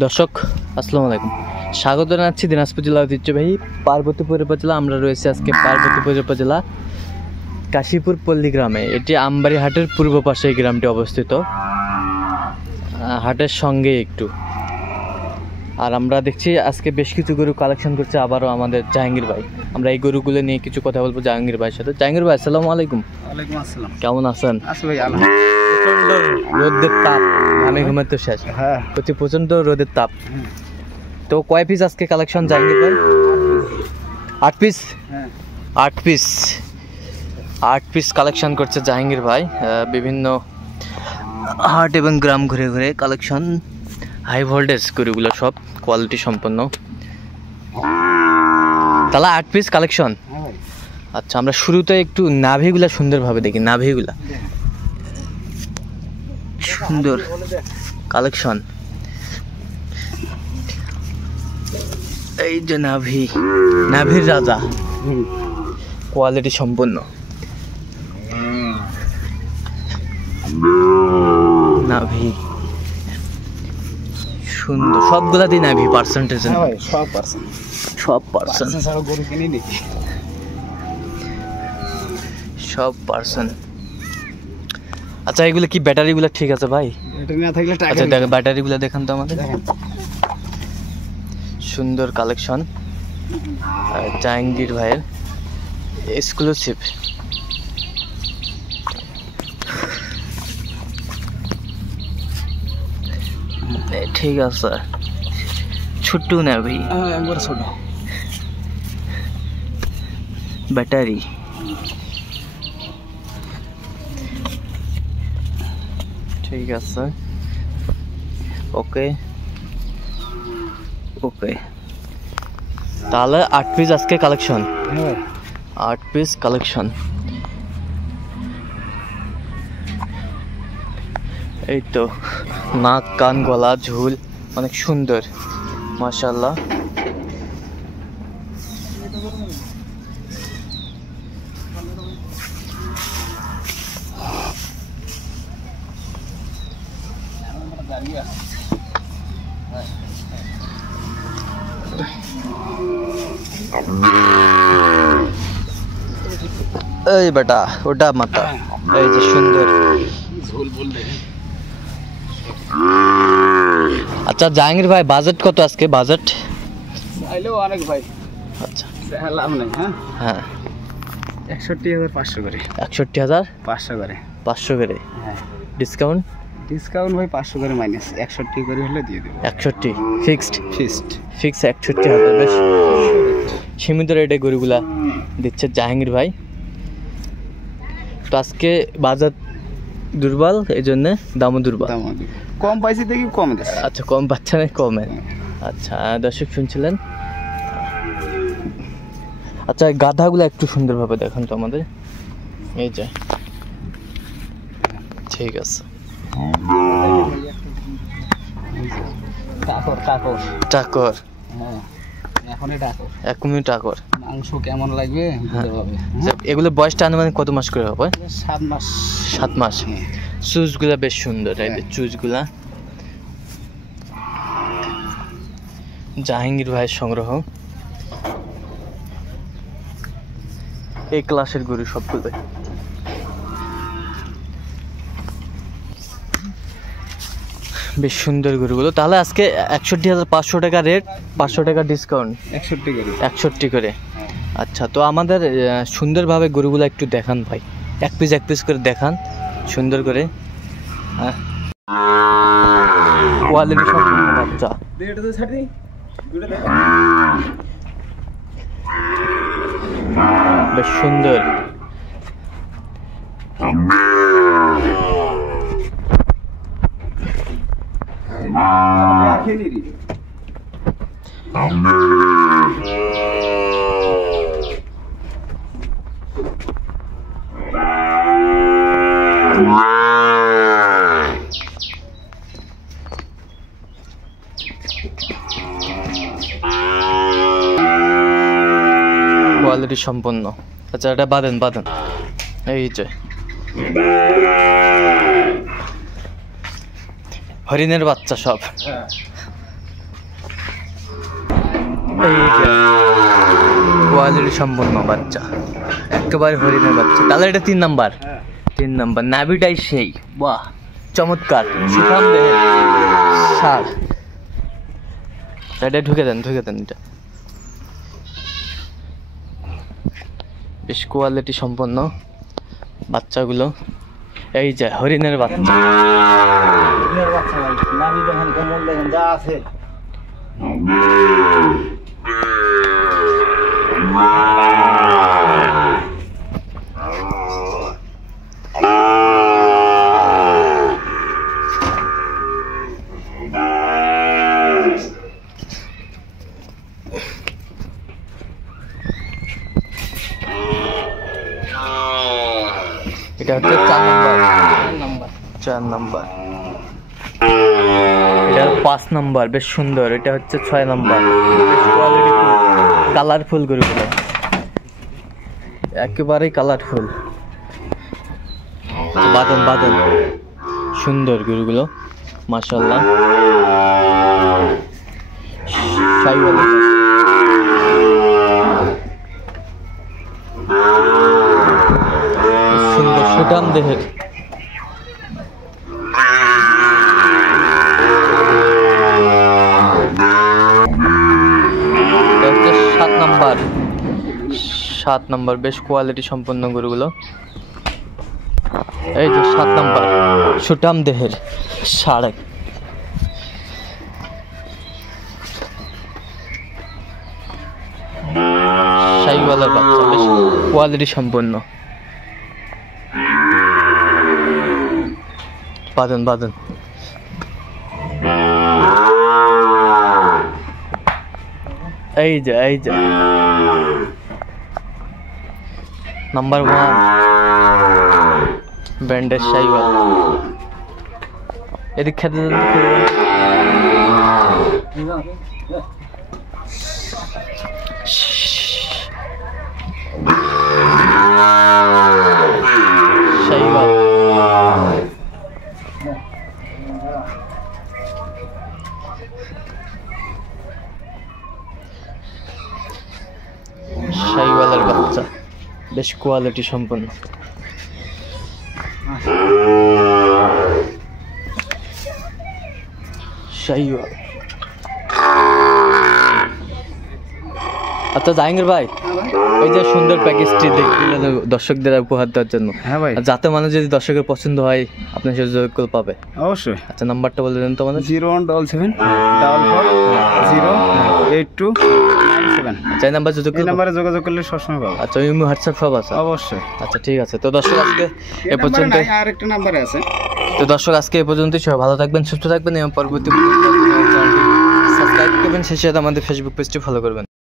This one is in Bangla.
দর্শক আসসালামু আলাইকুম, স্বাগত জানাচ্ছি দিনাজপুর জেলা ঐতিহ্যবাহী পার্বতীপুর উপজেলা। আমরা রয়েছে আজকে পার্বতীপুর উপজেলা কাশীপুর পল্লী গ্রামে। এটি আমবাড়ি হাটের পূর্ব পাশে এই গ্রামটি অবস্থিত, হাটের সঙ্গে একটু। আর আমরা দেখছি আজকে বেশ কিছু গরু কালেকশন করছে আবারও আমাদের জাহাঙ্গীর ভাই। আমরা এই গরুগুলো নিয়ে কিছু কথা বলবো জাহাঙ্গীর ভাইয়ের সাথে। জাহাঙ্গীর ভাই আসসালামু আলাইকুম। ওয়ালাইকুম আসসালাম। কেমন আছেন? আছি ভাই, প্রচন্ড রোদের তাপ, ঘামে ঘুমে তো শেষ। হ্যাঁ, প্রচুর প্রচন্ড রোদের তাপ। তো কয় পিস আজকে কালেকশন জাহাঙ্গীর ভাই? 8 পিস। হ্যাঁ, 8 পিস কালেকশন করছে জাহাঙ্গীর ভাই। বিভিন্ন হাট এবং গ্রাম ঘুরে ঘুরে কালেকশন। হাই ভোল্টেজ গরুগুলো সব কোয়ালিটি সম্পন্ন। তাহলে 8 পিস কালেকশন। আচ্ছা, আমরা শুরুতে একটু নাভিগুলা সুন্দরভাবে দেখি। নাভিগুলা সুন্দর কালেকশন। এই যে নাভির রাজা, কোয়ালিটি সম্পন্ন নাভি, সুন্দর সবগুলাতেই নাভি পার্সেন্টেজ। সব পার্সেন্ট। আচ্ছা, এগুলো কি ব্যাটারিগুলো ঠিক আছে ভাই? আচ্ছা দেখ, ব্যাটারিগুলো দেখান তো আমাদের। সুন্দর কালেকশন জাহাঙ্গীর ভাইয়ের এক্সক্লুসিভ। ঠিক আছে, ছোট্ট নাভি, ছোট ব্যাটারি। ঠিক আছে, ওকে ওকে। তাহলে 8 পিস আজকে কালেকশন। 8 piece collection. এই তো নাক, কান, গলা, ঝুল অনেক সুন্দর, মাশাআল্লাহ। এই বেটা, ওটা মাথা। এই যে সুন্দর। আচ্ছা জাহাঙ্গীর ভাই, বাজেট কত আজকে? বাজেট অনেক ভাই। আচ্ছা লাভ নেই। হ্যাঁ, 61,500 করে। 61,500 করে। 500 করে। হ্যাঁ, ডিসকাউন্ট ভাই 500 করে মাইনাস 61 করে হলে দিয়ে দেবো। 61 ফিক্সড। ফিক্স 61,000। বেশ সীমিত রেটে গরুগুলা দিচ্ছে জাহাঙ্গীর ভাই। তো আজকে বাজার দুর্বল, এই জন্য দামও দুর্বল। কম পাইছি দেখি কম দিচ্ছে। আচ্ছা, কম পাচ্ছে না, কমে। আচ্ছা দর্শক শুনছিলেন। আচ্ছা, গাধাগুলো একটু সুন্দরভাবে দেখান তো আমাদের। এই যে ঠিক আছে। টাকর। এখনই টাকর। মাংস কেমন লাগবে? এগুলো বয়সটা আনুমানিক কত মাস করে হবে? 7 মাস। চুজগুলা বেশ সুন্দর। এই যে চুজগুলা জাহাঙ্গীর ভাইয়ের সংগ্রহ। এই ক্লাসের গরু সবগুলো। বেশ সুন্দর গরুগুলো। তাহলে আজকে 61,500 টাকা রেট, 500 টাকা ডিসকাউন্ট, 61 করে। আচ্ছা, তো আমাদের সুন্দরভাবে গরুগুলো একটু দেখান ভাই। এক পিস করে দেখান সুন্দর করে। হ্যাঁ, কোয়ালিটি সম্পূর্ণ বাচ্চা। বেশ সুন্দর। কোয়ালিটি সম্পন্ন। আচ্ছা, এটা বাঁধেন। এই যে হরিণের বাচ্চা সব। এই যে কোয়ালিটি সম্পন্ন বাচ্চা, একেবারে হরিণের বাচ্চা। তাহলে এটা 3 নাম্বার, 3 নাম্বার। নাভিটাই সেই, বাহ চমৎকার, সুঠাম দেহের ষাঁড়। এটা ঢুকে দেন এটা, বেশ কোয়ালিটি সম্পন্ন বাচ্চাগুলো। এই যে হরিণের বাচ্চা, যা আছে এটা হচ্ছে 4 নাম্বার। এটা 5 নাম্বার, বেশ সুন্দর। এটা হচ্ছে 6 নাম্বার, বেশ কোয়ালিটি ফুল, কালারফুল গরুগুলো, একেবারেই কালারফুল। বাদন সুন্দর গরুগুলো মাশাআল্লাহ। সুন্দর সুঠাম দেহের। এটা হচ্ছে 7 নাম্বার, বেশ কোয়ালিটি সম্পন্ন গরুগুলো। এই যে 7 নাম্বার, সুঠাম দেহের ষাঁড়। শাহিওয়ালের বাচ্চা, বেশ কোয়ালিটি সম্পন্ন। বাদন এই যে নাম্বার 1 ব্র্যান্ডের শাহিওয়াল। এদিক খেতে শাহিওয়াল। শাহিওয়ালের বাচ্চা, বেশ কোয়ালিটি সম্পন্ন। শাহিওয়াল। আচ্ছা জাহাঙ্গীর ভাই, এই যে সুন্দর প্যাকেজটি দেখলে দর্শকদের উপহার দেওয়ার জন্য, হ্যাঁ ভাই, যাতে মানে যদি দর্শকের পছন্দ হয় আপনার সাথে যোগাযোগ পাবে অবশ্যই। আচ্ছা নাম্বারটা বলে দেন তো আমাদের। 017744297। আচ্ছা এই নাম্বার যোগাযোগ, এই নাম্বারে যোগাযোগ করলে সবসময় পাবো। আচ্ছা ইমো হোয়াটসঅ্যাপ সব আছে? অবশ্যই। আচ্ছা ঠিক আছে। তো দর্শক আজকে এ পর্যন্ত, আর একটা নাম্বারে আছে। তো দর্শক আজকে এ পর্যন্তই। সবাই ভালো থাকবেন, সুস্থ থাকবেন এবং পরবর্তী সাবস্ক্রাইব করবেন, সেই সাথে আমাদের ফেসবুক পেজটি ফলো করবেন।